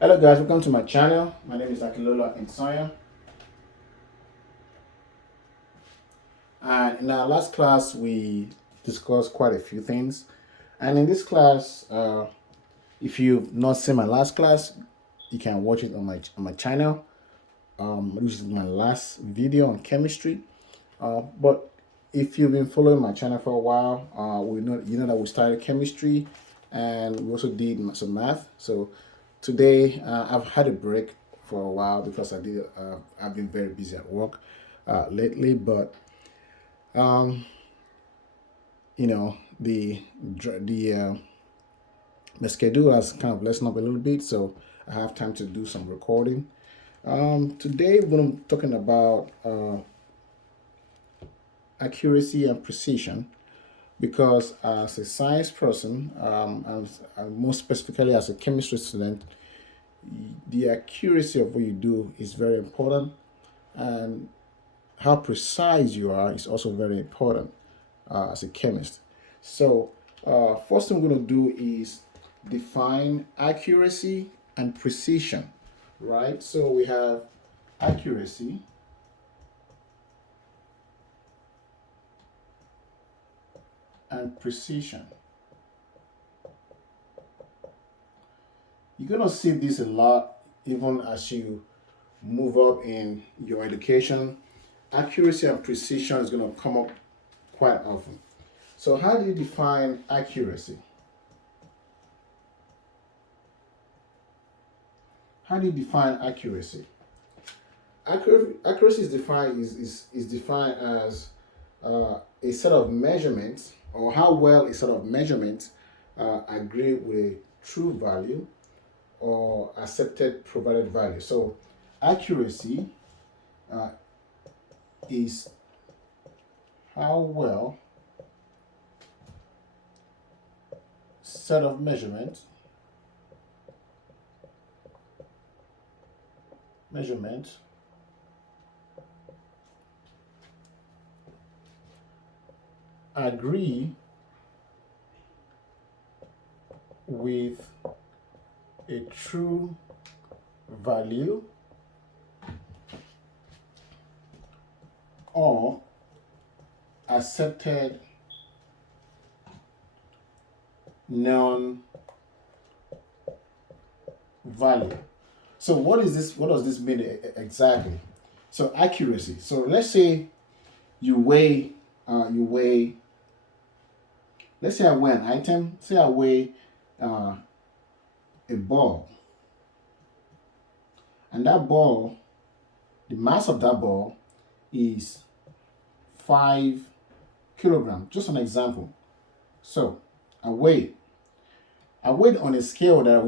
Hello guys, welcome to my channel. My name is Akilola Insanya. And in our last class, we discussed quite a few things. And in this class, if you've not seen my last class, you can watch it on my channel, which is my last video on chemistry. But if you've been following my channel for a while, you know that we started chemistry, and we also did some math. So today I've had a break for a while because I've been very busy at work lately. But you know the schedule has kind of lessened up a little bit, so I have time to do some recording. Today we're going to be talking about accuracy and precision, because as a science person, and more specifically as a chemistry student, the accuracy of what you do is very important, and how precise you are is also very important as a chemist. So, first thing we're going to do is define accuracy and precision, right? So we have accuracy and precision. You're going to see this a lot even as you move up in your education. Accuracy and precision is going to come up quite often. So how do you define accuracy? How do you define accuracy? Accuracy is defined as a set of measurements, or how well a set of measurements agree with a true value or accepted provided value. So accuracy is how well set of measurement agree with a true value or accepted known value. So what is this? What does this mean exactly? So accuracy. So let's say you weigh. Let's say I weigh an item. Say I weigh a ball, and that ball, the mass of that ball is 5 kilograms. Just an example. So I weigh on a scale that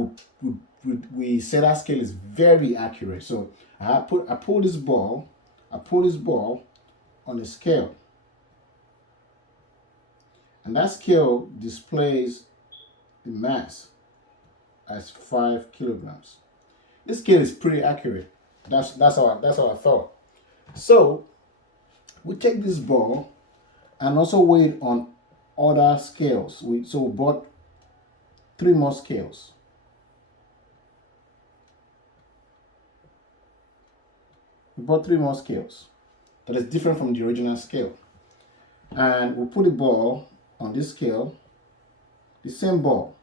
we say that scale is very accurate. So I pull this ball on a scale, and that scale displays the mass as 5 kilograms. This scale is pretty accurate. That's how I thought. So we take this ball and also weigh it on other scales. We bought 3 more scales. We bought 3 more scales that is different from the original scale. And we'll put the ball on this scale, the same ball.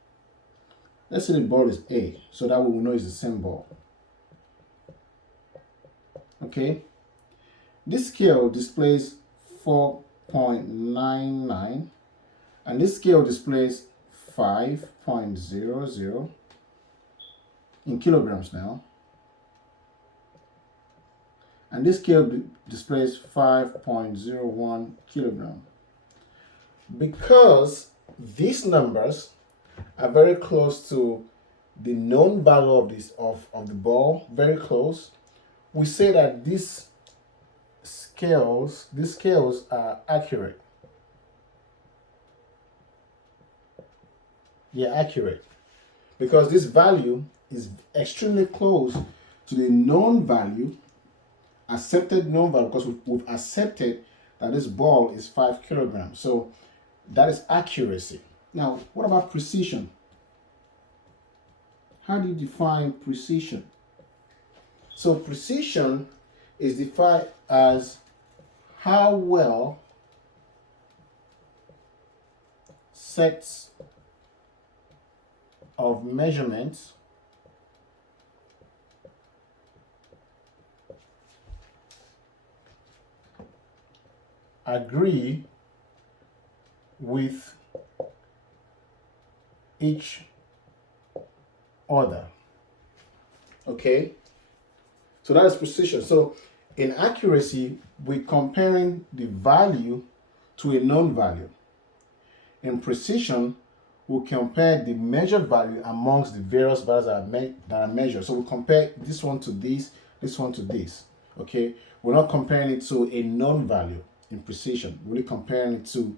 Let's say the ball is A, so that we will know it's the same ball. Okay? This scale displays 4.99, and this scale displays 5.00 in kilograms now. And this scale displays 5.01 kilogram. Because these numbers are very close to the known value of the ball, very close, we say that these scales are accurate. They're accurate because this value is extremely close to the known value, accepted known value, because we've accepted that this ball is 5 kilograms. So that is accuracy. Now, what about precision? how do you define precision? So precision is defined as how well sets of measurements agree with each other. Okay, so that is precision. So in accuracy, we're comparing the value to a known value. In precision, we'll compare the measured value amongst the various values that are measured. So we'll compare this one to this one to this. Okay, we're not comparing it to a known value in precision. We're really comparing it to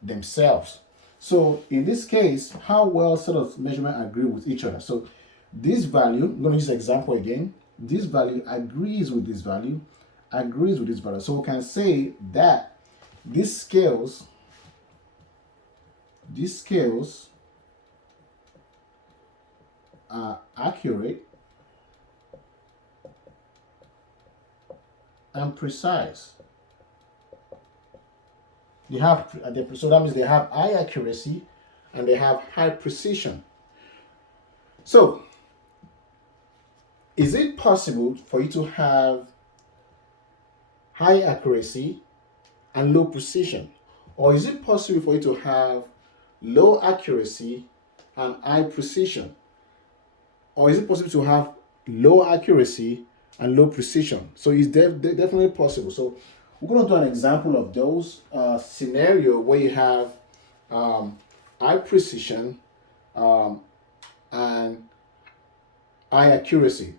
themselves. So in this case, how well set of measurement agree with each other? So this value, I'm going to use an example again. This value agrees with this value, agrees with this value. So we can say that these scales are accurate and precise. So that means they have high accuracy and they have high precision. So, is it possible for you to have high accuracy and low precision? Or is it possible for you to have low accuracy and high precision? Or is it possible to have low accuracy and low precision? So it's definitely possible. So we're going to do an example of those scenario where you have high precision and high accuracy.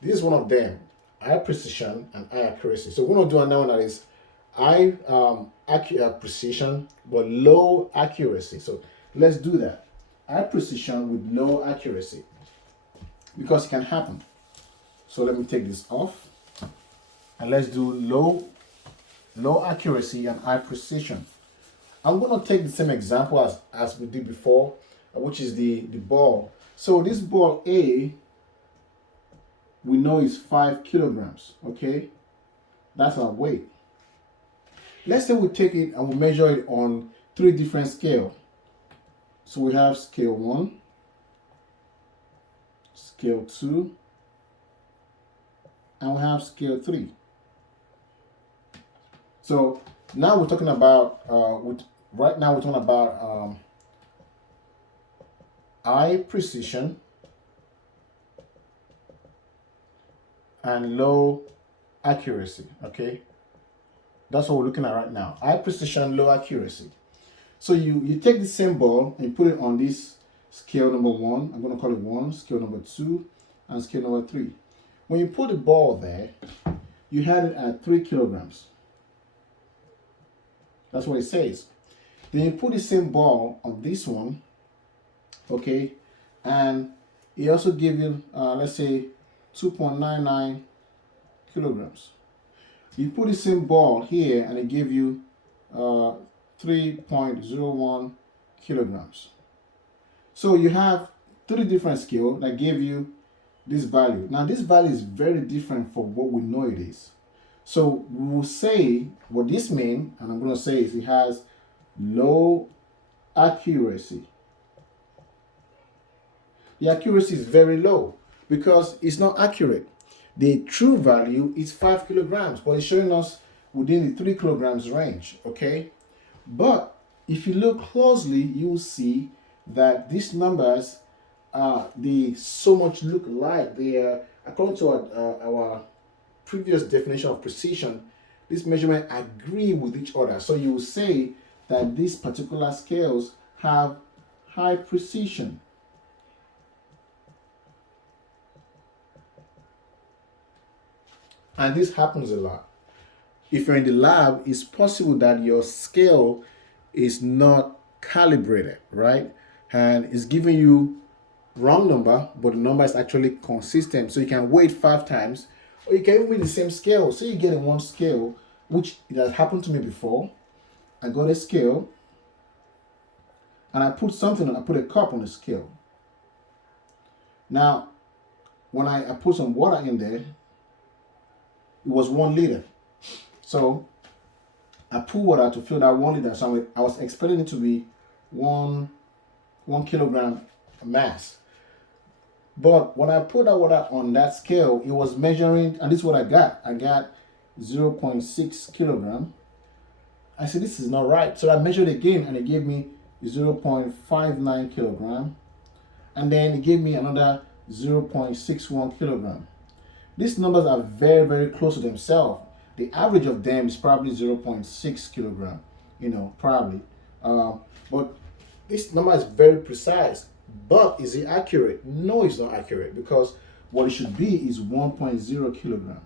This is one of them, high precision and high accuracy. So we're going to do another one that is high precision but low accuracy. So let's do that. High precision with low accuracy, because it can happen. So let me take this off and let's do low accuracy and high precision. I'm going to take the same example as we did before, which is the ball. So this ball A, we know is 5 kilograms, okay? That's our weight. Let's say we take it and we measure it on 3 different scales. So we have scale 1, scale 2, and we have scale 3. So now we're talking about, right now we're talking about high precision and low accuracy, okay? That's what we're looking at right now. High precision, low accuracy. So you take the same ball and you put it on this scale number 1. I'm going to call it 1, scale number 2, and scale number 3. When you put the ball there, you had it at 3 kilograms. That's what it says. Then you put the same ball on this one, okay? And it also give you, let's say, 2.99 kilograms. You put the same ball here and it gave you 3.01 kilograms. So you have 3 different scales that gave you this value. Now this value is very different from what we know it is. So we will say what this means, and I'm going to say is it has low accuracy. The accuracy is very low because it's not accurate. The true value is 5 kilograms, but it's showing us within the 3 kilograms range, okay? But if you look closely, you will see that these numbers, they so much look alike. They are, according to our previous definition of precision, these measurements agree with each other. So you will say that these particular scales have high precision. And this happens a lot. If you're in the lab, it's possible that your scale is not calibrated, right? And it's giving you wrong number, but the number is actually consistent. So you can weigh it 5 times, or you can even weigh the same scale. So you get in one scale, which it has happened to me before. I got a scale, and I put something on, I put a cup on the scale. Now, when I put some water in there, it was 1 liter. So I put water to fill that 1 liter. So I was expecting it to be 1 kilogram mass. But when I put that water on that scale, it was measuring, and this is what I got. I got 0.6 kilogram. I said, this is not right. So I measured again, and it gave me 0.59 kilogram. And then it gave me another 0.61 kilogram. These numbers are very, very close to themselves. The average of them is probably 0.6 kilogram, probably. But this number is very precise. But is it accurate? No, it's not accurate, because what it should be is 1.0 kilogram.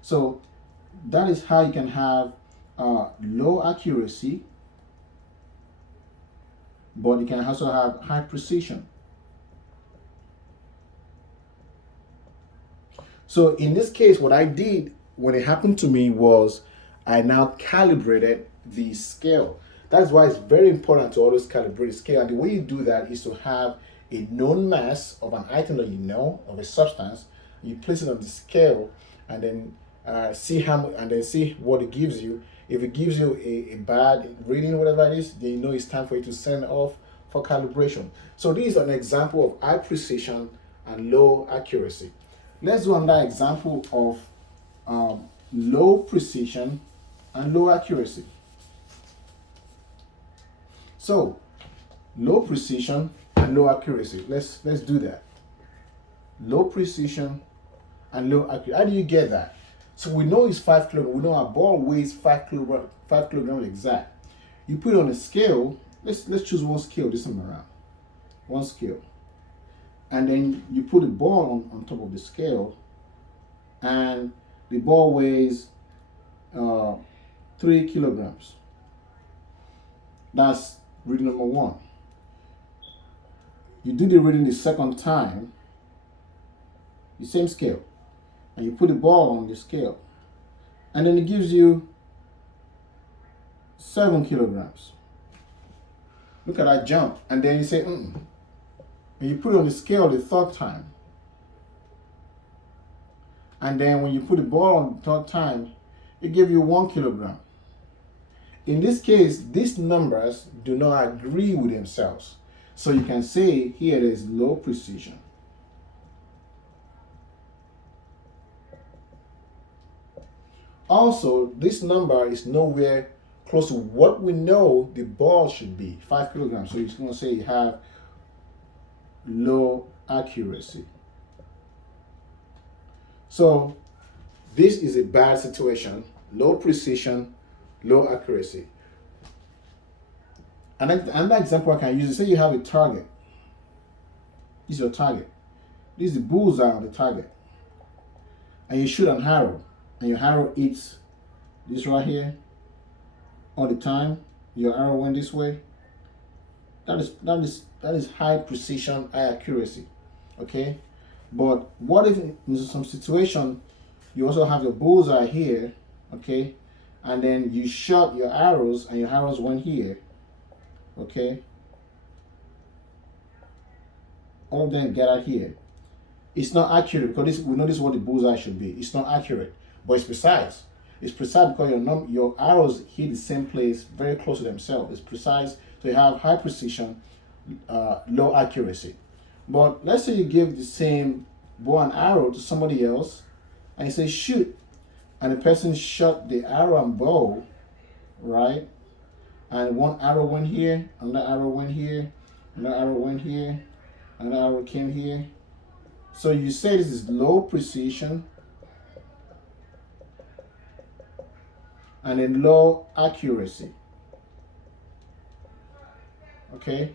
So that is how you can have low accuracy, but you can also have high precision. So in this case, what I did when it happened to me was I now calibrated the scale. That's why it's very important to always calibrate the scale. And the way you do that is to have a known mass of an item that you know, of a substance. You place it on the scale, and then see what it gives you. If it gives you a bad reading, whatever it is, then you know it's time for you to send it off for calibration. So this is an example of high precision and low accuracy. Let's do another example of low precision and low accuracy. So, low precision and low accuracy. Let's do that. Low precision and low accuracy. How do you get that? So we know it's 5 kilograms. We know our ball weighs 5 kilograms exact. You put it on a scale. Let's choose one scale this time around. One scale. And then you put the ball on top of the scale, and the ball weighs 3 kilograms. That's reading number 1. You do the reading the second time, the same scale, and you put the ball on the scale, and then it gives you 7 kilograms. Look at that jump. And then you say, and you put it on the scale the third time. And then when you put the ball on the third time, it gives you 1 kilogram. In this case, these numbers do not agree with themselves. So you can say here there is low precision. Also, this number is nowhere close to what we know the ball should be, 5 kilograms. So you're going to say you have low accuracy. So this is a bad situation, low precision, low accuracy. Another example I can use is, say you have a target. This is your target. This is the bullseye on the target. And you shoot an arrow, and your arrow hits this right here all the time. Your arrow went this way. That is high precision, high accuracy. Okay? But what if in some situation you also have your bullseye here, okay? And then you shot your arrows, and your arrows went here, okay? All of them get out here. It's not accurate, because we know this is what the bullseye should be. It's not accurate, but it's precise. It's precise because your arrows hit the same place, very close to themselves. It's precise, so you have high precision, low accuracy. But let's say you give the same bow and arrow to somebody else, and you say shoot, and the person shot the arrow and bow, right? And one arrow went here, another arrow went here, another arrow went here, another arrow came here. So you say this is low precision and then low accuracy. Okay?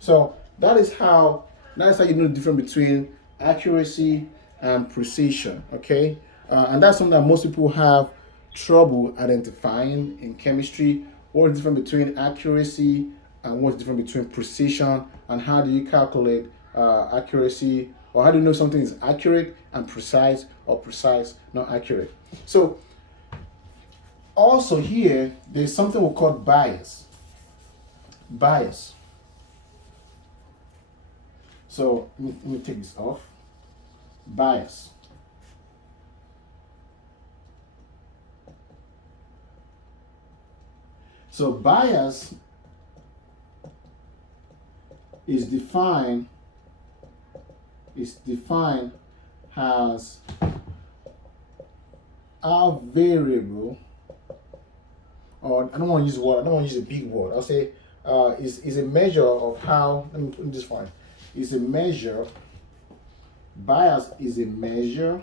So that is how you know the difference between accuracy and precision. Okay? And that's something that most people have trouble identifying in chemistry. What is the difference between accuracy and what's the difference between precision, and how do you calculate accuracy, or how do you know something is accurate and precise, or precise, not accurate? So also here, there's something we call bias. Bias. So let me take this off. Bias. So bias is defined as a variable, or I don't want to use word, I don't want to use a big word. I'll say is a measure of how, let me put this one. Is a measure, bias is a measure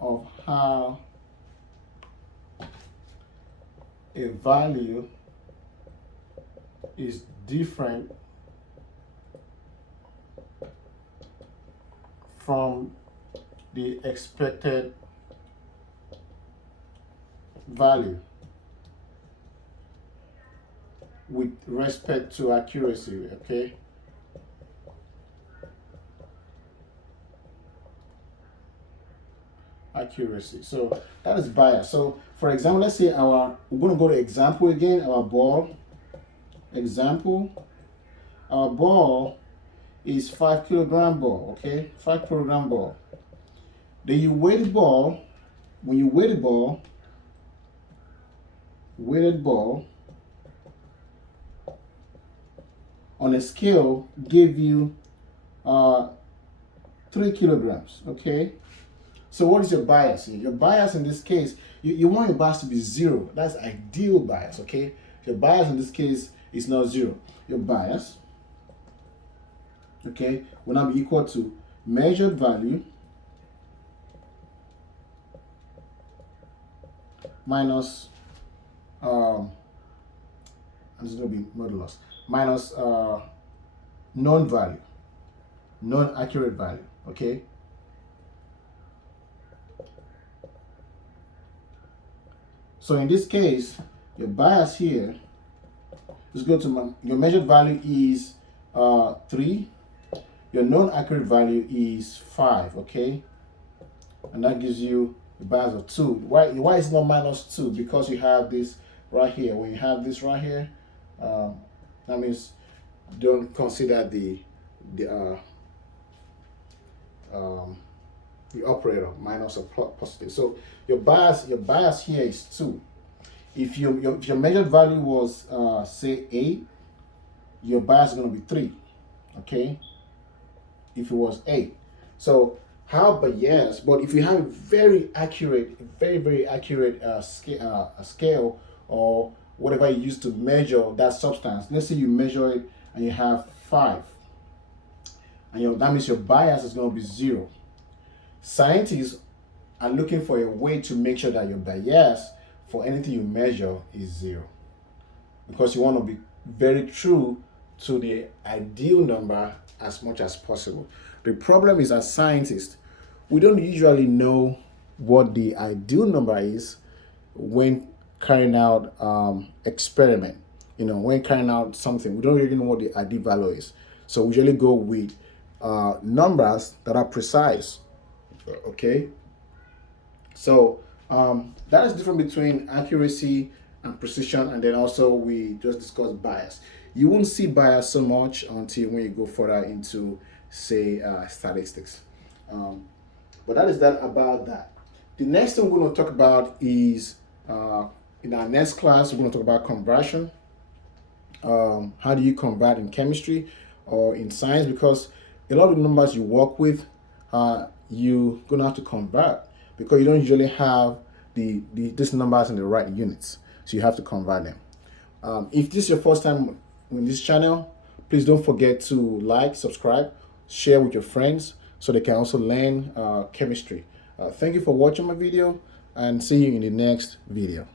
of how a value is different from the expected value with respect to accuracy, okay? Accuracy. So that is bias. So for example, let's say we're going to go to example again, our ball. Example, our ball is 5 kilogram ball, okay? 5 kilogram ball. Then you weigh the ball. When you weigh the ball, weighted ball on a scale give you 3 kilograms, okay? So what is your bias here? Your bias in this case, you want your bias to be 0. That's ideal bias, okay? Your bias in this case is not 0. Your bias, okay, will now be equal to measured value minus, this is going to be modulus, minus known value, non-accurate value, okay? So in this case, your bias here is going to, your measured value is 3, your non-accurate value is 5, okay? And that gives you a bias of 2. Why is it not minus 2? Because you have this right here. When you have this right here, that means don't consider the operator, minus or positive. So your bias here is 2. If your measured value was say 8, your bias is going to be 3, okay? If it was 8. So but if you have a very accurate scale or whatever you use to measure that substance, let's say you measure it and you have 5, and that means your bias is going to be 0. Scientists are looking for a way to make sure that your bias for anything you measure is 0, because you want to be very true to the ideal number as much as possible. The problem is, as scientists, we don't usually know what the ideal number is when carrying out experiment. When carrying out something, we don't really know what the ideal value is. So we usually go with numbers that are precise. Okay. So that is different between accuracy and precision, and then also we just discussed bias. You won't see bias so much until when you go further into, say, statistics. But that is that about that. The next thing we're going to talk about is in our next class, we're going to talk about conversion. How do you convert in chemistry or in science? Because a lot of the numbers you work with, you're going to have to convert, because you don't usually have these numbers in the right units. So you have to convert them. If this is your first time on this channel, please don't forget to like, subscribe, share with your friends so they can also learn chemistry. Thank you for watching my video, and see you in the next video.